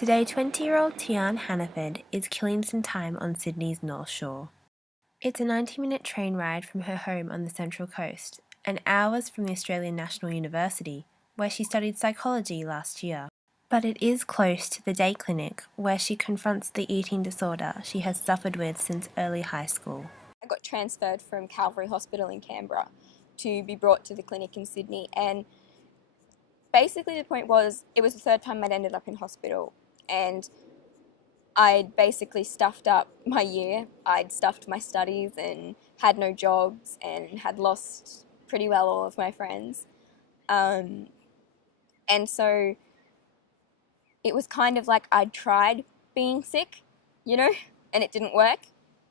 Today, 20-year-old Tian Hannaford is killing some time on Sydney's North Shore. It's a 90-minute train ride from her home on the Central Coast, and hours from the Australian National University, where she studied psychology last year. But it is close to the day clinic, where she confronts the eating disorder she has suffered with since early high school. I got transferred from Calvary Hospital in Canberra to be brought to the clinic in Sydney, and basically the point was it was the third time I'd ended up in hospital, and I'd basically stuffed up my year. I'd stuffed my studies and had no jobs and had lost pretty well all of my friends. And so it was kind of like I'd tried being sick, and it didn't work.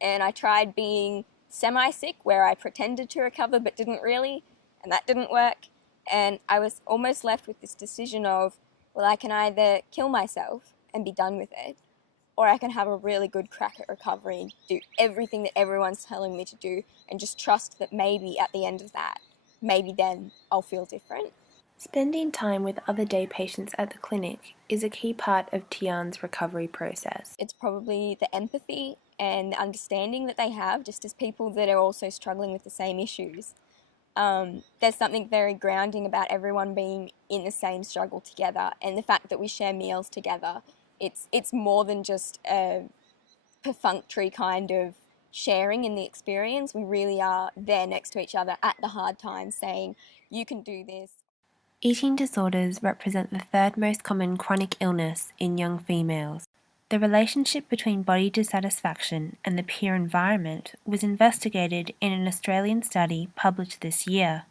And I tried being semi-sick where I pretended to recover but didn't really, and that didn't work. And I was almost left with this decision of, well, I can either kill myself and be done with it, or I can have a really good crack at recovery and do everything that everyone's telling me to do and just trust that maybe at the end of that, maybe then I'll feel different. Spending time with other day patients at the clinic is a key part of Tian's recovery process. It's probably the empathy and the understanding that they have just as people that are also struggling with the same issues. There's something very grounding about everyone being in the same struggle together, and the fact that we share meals together. It's more than just a perfunctory kind of sharing in the experience. We really are there next to each other at the hard times saying, you can do this. Eating disorders represent the third most common chronic illness in young females. The relationship between body dissatisfaction and the peer environment was investigated in an Australian study published this year.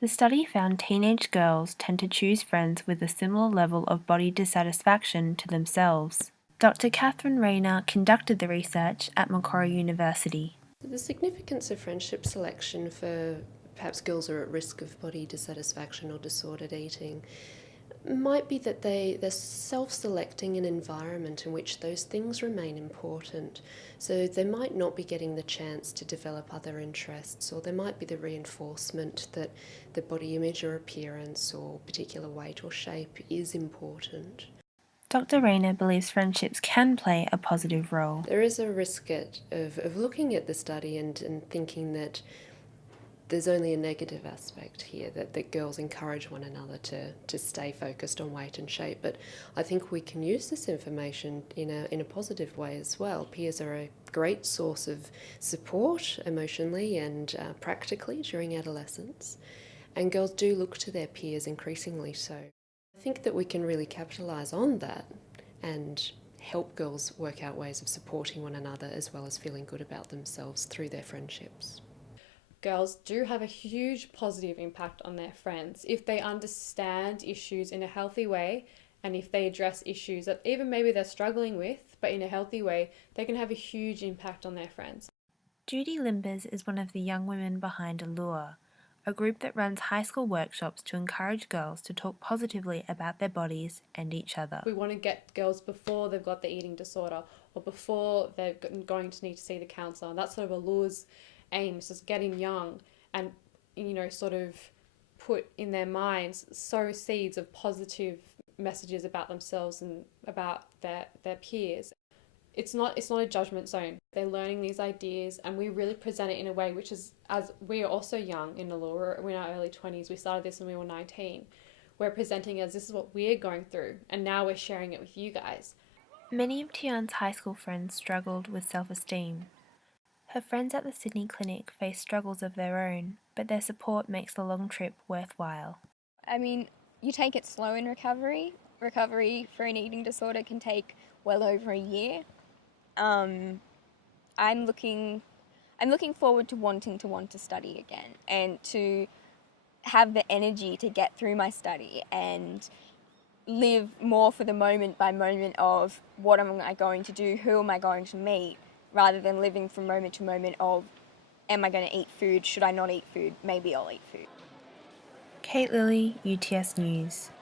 The study found teenage girls tend to choose friends with a similar level of body dissatisfaction to themselves. Dr. Catherine Rayner conducted the research at Macquarie University. The significance of friendship selection for perhaps girls who are at risk of body dissatisfaction or disordered eating might be that they're self-selecting an environment in which those things remain important. So they might not be getting the chance to develop other interests, or there might be the reinforcement that the body image or appearance or particular weight or shape is important. Dr. Rayner believes friendships can play a positive role. There is a risk of looking at the study and thinking that there's only a negative aspect here, that girls encourage one another to stay focused on weight and shape. But I think we can use this information in a positive way as well. Peers are a great source of support emotionally and practically during adolescence, and girls do look to their peers increasingly so. I think that we can really capitalise on that and help girls work out ways of supporting one another as well as feeling good about themselves through their friendships. Girls do have a huge positive impact on their friends if they understand issues in a healthy way, and if they address issues that even maybe they're struggling with, but in a healthy way, they can have a huge impact on their friends. Judy Limbers is one of the young women behind Allure, a group that runs high school workshops to encourage girls to talk positively about their bodies and each other. We want to get girls before they've got the eating disorder or before they're going to need to see the counsellor. And that's sort of Allure's aim, is just getting young and, sort of put in their minds, sow seeds of positive messages about themselves and about their peers. It's not a judgment zone. They're learning these ideas, and we really present it in a way which is, as we are also young in Allure, we're in our early 20s, we started this when we were 19. We're presenting as this is what we're going through, and now we're sharing it with you guys. Many of Tian's high school friends struggled with self-esteem. Her friends at the Sydney clinic face struggles of their own, but their support makes the long trip worthwhile. I mean, you take it slow in recovery. Recovery for an eating disorder can take well over a year. I'm looking forward to wanting to study again and to have the energy to get through my study and live more for the moment by moment of what am I going to do, who am I going to meet, rather than living from moment to moment of am I going to eat food, should I not eat food, maybe I'll eat food. Kate Lilly, UTS News.